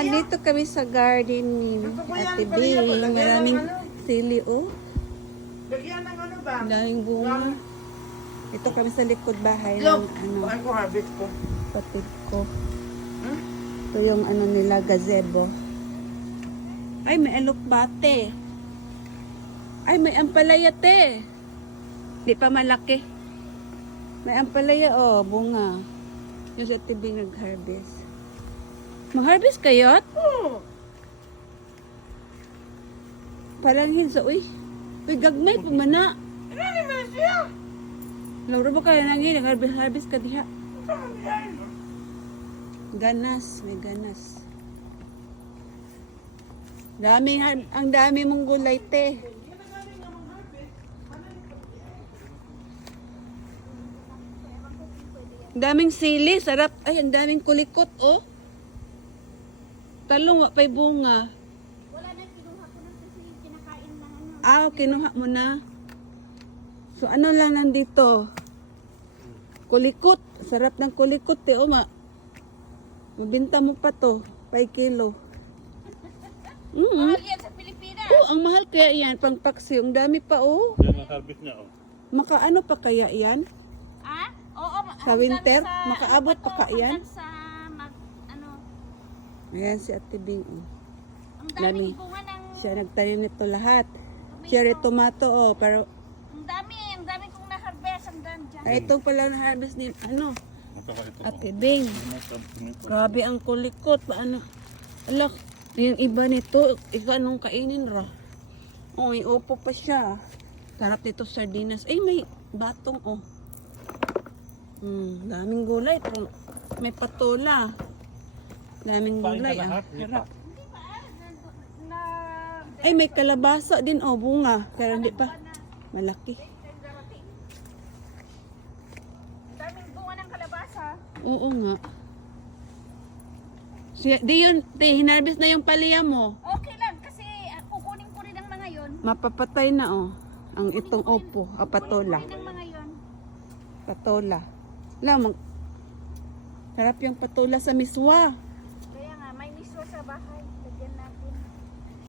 Dito kami sa garden ni Ate Bing. Maraming sili, oh. Lagyan ng ano ba? Daming bunga. Ito kami sa likod bahay Look, ng kuhaan ko habit ko. kapatid ko. Ito yung ano nila, gazebo. Ay, may alokbate. Ay, may ampalaya, te. Di pa malaki. May ampalaya, oh, bunga. Yung sa Ate Bing nag-harvest. Mag-harvest kayo? Oo. Parang hinsa, uy. Uy, gagmay pa mana. Ano naman siya? Lauro ba kaya nangyay? Nag-harvest ka diha. Saan yan? Ganas, may ganas. Ang dami mong gulay, te. Ang daming sili, sarap. Ay, ang daming kulikot, oh. Talong, pa'y bunga. Wala na, kinuha ko na kasi kinakain na ano. Ah, kinuha mo na. So, ano lang nandito? Kulikot. Sarap ng kulikot, te. O, mabinta mo pa to. 5 kilo. Mahal yan sa Pilipinas. Oh, ang mahal kaya yan. Pang paksi. Ang dami pa, oh. Yan ang harvest niya, oh. Makaano pa kaya yan? Ah? Oo. Sa winter? Makaabot pa ka yan? Hanggang sa ano, Ayan si Ate Bing, oh. ang Dami. daming bunga ng Siya nagtanim nito lahat. Cherry tomato, oh. Pero, ang dami kong na-harvest ang dyan. ay, ito pala na harvest ni, ano, Ito ka ito. Ate Bing. Grabe ang kulikot. Paano? Alak, yung iba nito, ikaw anong kainin ra? Oh, may upo pa siya. Sarap nito sardinas. Ay, may batong, oh. Daming gulay. Pero may patola. Daming gulay, ah. Sarap. Na, Ay, may kalabasa din, oh, bunga. Pero hindi pa. Malaki. ang daming bunga ng kalabasa. Oo nga. Di yun, hinarvest na yung palaya mo. Okay lang kasi kukunin ko rin ang mga yon. Mapapatay na, oh. Ang itong opo, patola. Kukunin ang mga yon. Patola. Lamang. Sarap yung patola sa miswa.